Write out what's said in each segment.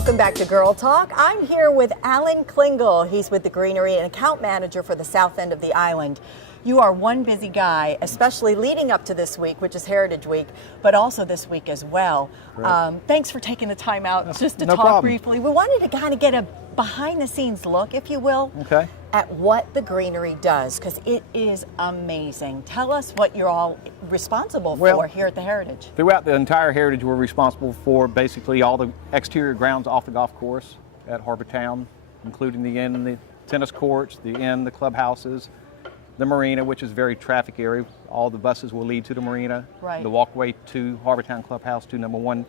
Welcome back to Girl Talk. I'm here with Alan Klingel. He's with the Greenery and account manager for the south end of the island. You are one busy guy, especially leading up to this week, which is Heritage Week, but also this week as well. Thanks for taking the time out just to talk briefly. We wanted to kind of get a behind-the-scenes look, if you will, at what the Greenery does, because it is amazing. Tell us what you're all responsible for here at the Heritage. Throughout the entire Heritage, we're responsible for basically all the exterior grounds off the golf course at Harbor Town, including the inn and the tennis courts, the inn, the clubhouses, the marina, which is a very traffic area. All the buses will lead to the marina. Right. The walkway to Harbor Town Clubhouse to number 1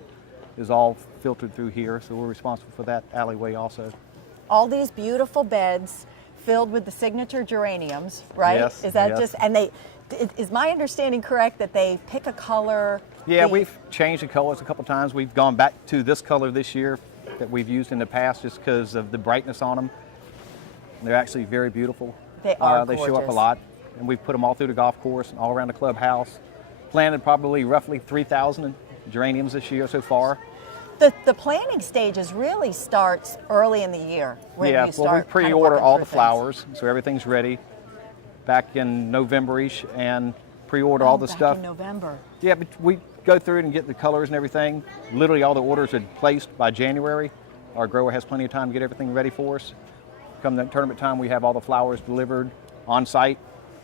is all filtered through here, so we're responsible for that alleyway also. All these beautiful beds filled with the signature geraniums, right? Yes. Is that just, and is my understanding correct that they pick a color? Yeah, we've changed the colors a couple times. We've gone back to this color this year that we've used in the past just because of the brightness on them. They're actually very beautiful. They are They gorgeous. show up a lot, and we've put them all through the golf course and all around the clubhouse. Planted probably roughly 3,000 geraniums this year so far. The planting stages really starts early in the year when you start. Well, we pre-order all the flowers, so everything's ready back in November-ish, and pre-order all the stuff. In November. Yeah, but we go through it and get the colors and everything. Literally all the orders are placed by January. Our grower has plenty of time to get everything ready for us. Come the tournament time, we have all the flowers delivered on site.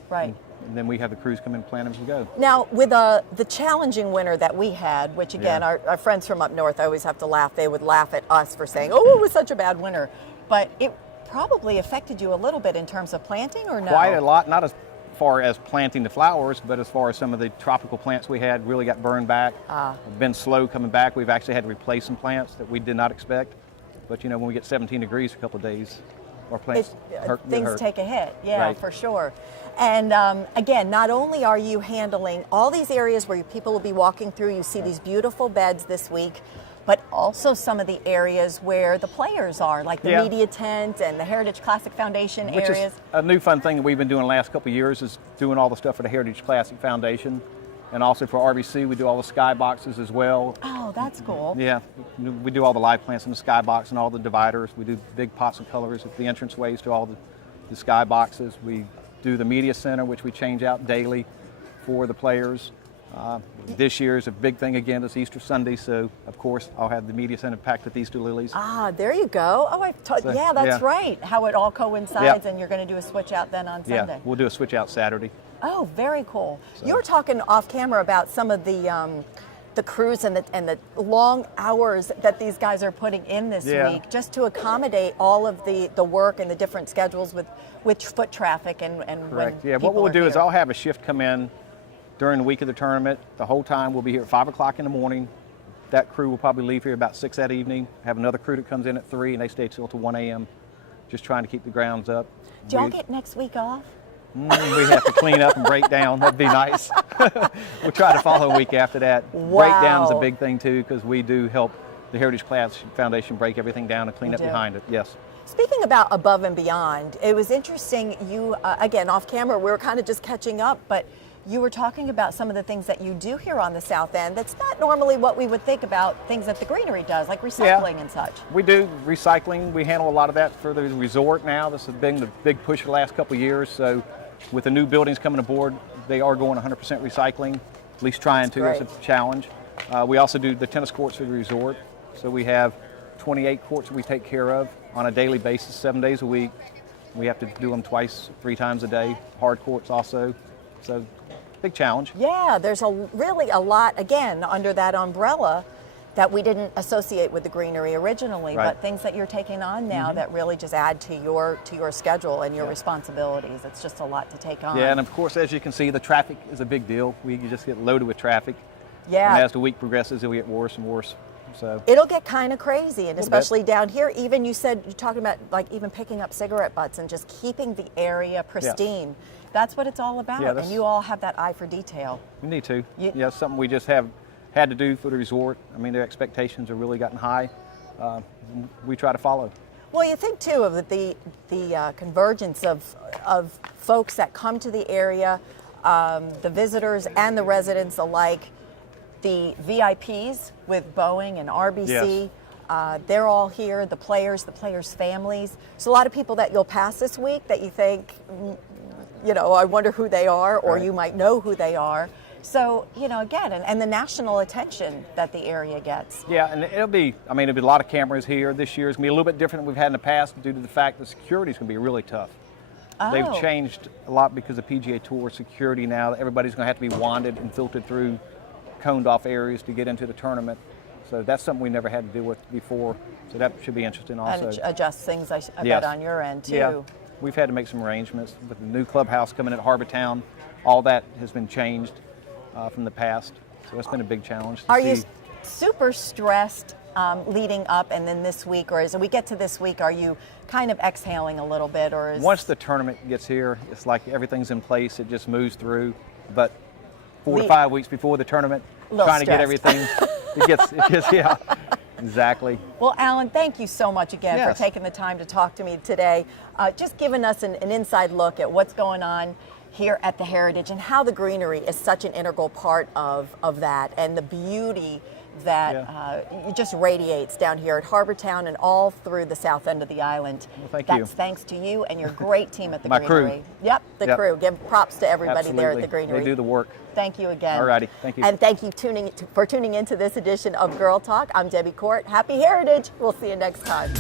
Right. And then we have the crews come in and plant as we go. Now, with the challenging winter that we had, which again, our friends from up north, I always have to laugh. They would laugh at us for saying, oh, it was such a bad winter. But it probably affected you a little bit in terms of planting, or no? Quite a lot, not as far as planting the flowers, but as far as some of the tropical plants we had really got burned back. Been slow coming back. We've actually had to replace some plants that we did not expect. But you know, when we get 17 degrees for a couple of days, our plants things take a hit, Right. for sure. And again, not only are you handling all these areas where people will be walking through, you see these beautiful beds this week, but also some of the areas where the players are, like the media tent and the Heritage Classic Foundation areas. Which is a new fun thing that we've been doing the last couple of years, is doing all the stuff for the Heritage Classic Foundation. And also for RBC, we do all the sky boxes as well. Oh, that's cool. Yeah, we do all the live plants in the sky box and all the dividers. We do big pots of colors at the entranceways to all the sky boxes. We do the media center, which we change out daily for the players. This year is a big thing again. It's Easter Sunday, so of course I'll have the media center packed with Easter lilies. Ah, there you go. Oh, yeah, that's right. How it all coincides, and you're going to do a switch out then on Sunday. Yeah, we'll do a switch out Saturday. Oh, very cool. So, you were talking off camera about some of the crews and the long hours that these guys are putting in this week just to accommodate all of the work and the different schedules with foot traffic and correct. When yeah, what we'll do is I'll have a shift come in during the week of the tournament. The whole time we'll be here at 5 o'clock in the morning. That crew will probably leave here about 6 that evening. Have another crew that comes in at 3 and they stay till 1 a.m. just trying to keep the grounds up. Do y'all get next week off? We have to clean up and break down. That'd be nice. We'll try to follow a week after that. Wow. Breakdown's a big thing too, because we do help the Heritage Classic Foundation break everything down and clean up behind it. Yes. Speaking about above and beyond, it was interesting. You again off camera, we were kind of just catching up, but you were talking about some of the things that you do here on the South End that's not normally what we would think about, things that the Greenery does, like recycling and such. We do recycling. We handle a lot of that for the resort now. This has been the big push for the last couple of years. So with the new buildings coming aboard, they are going 100% recycling, at least trying to. It's a challenge. We also do the tennis courts for the resort. So we have 28 courts that we take care of on a daily basis, 7 days a week. We have to do them twice, 3 times a day. Hard courts also. So big challenge. Yeah, there's really a lot, again, under that umbrella that we didn't associate with the Greenery originally, but things that you're taking on now that really just add to your schedule and your responsibilities. It's just a lot to take on. Yeah, and of course, as you can see, the traffic is a big deal. We just get loaded with traffic. Yeah. And as the week progresses, it'll get worse and worse. So it'll get kind of crazy, and especially down here. Even you're talking about like even picking up cigarette butts and just keeping the area pristine. Yeah. That's what it's all about, and you all have that eye for detail. We need to. Yeah, something we just have had to do for the resort. I mean, their expectations have really gotten high. We try to follow. Well, you think too of the convergence of folks that come to the area, the visitors and the residents alike, the VIPs with Boeing and RBC. Yes. They're all here, the players' families. So a lot of people that you'll pass this week that you think, you know, I wonder who they are, or Right. you might know who they are. So, you know, again, and the national attention that the area gets. Yeah, and it'll be a lot of cameras here. This year is going to be a little bit different than we've had in the past due to the fact that security is going to be really tough. They've Oh. changed a lot because of PGA Tour security now. Everybody's going to have to be wanded and filtered through coned off areas to get into the tournament. So that's something we never had to deal with before. So that should be interesting also. And adjust things, I Yes. bet, on your end, too. Yeah, we've had to make some arrangements with the new clubhouse coming at Harbor Town. All that has been changed from the past. So it's been a big challenge to Are see. you super stressed leading up, and then this week, or as we get to this week, are you kind of exhaling a little bit, or is Once the tournament gets here, it's like everything's in place. It just moves through. But 4 to We- 5 weeks before the tournament, Little trying to get stressed. everything, it gets yeah, exactly. Well, Alan, thank you so much again Yes. for taking the time to talk to me today. Just giving us an inside look at what's going on here at the Heritage and how the greenery is such an integral part of that, and the beauty that it just radiates down here at Harbor Town and all through the south end of the island. Well, thank That's you. thanks to you and your great team at the My crew. Greenery. Yep, the Yep. crew. Give props to everybody there at Absolutely. the Greenery. They do the work. Thank you again. Alrighty, thank you. And thank you for tuning into this edition of Girl Talk. I'm Debbie Court. Happy Heritage. We'll see you next time.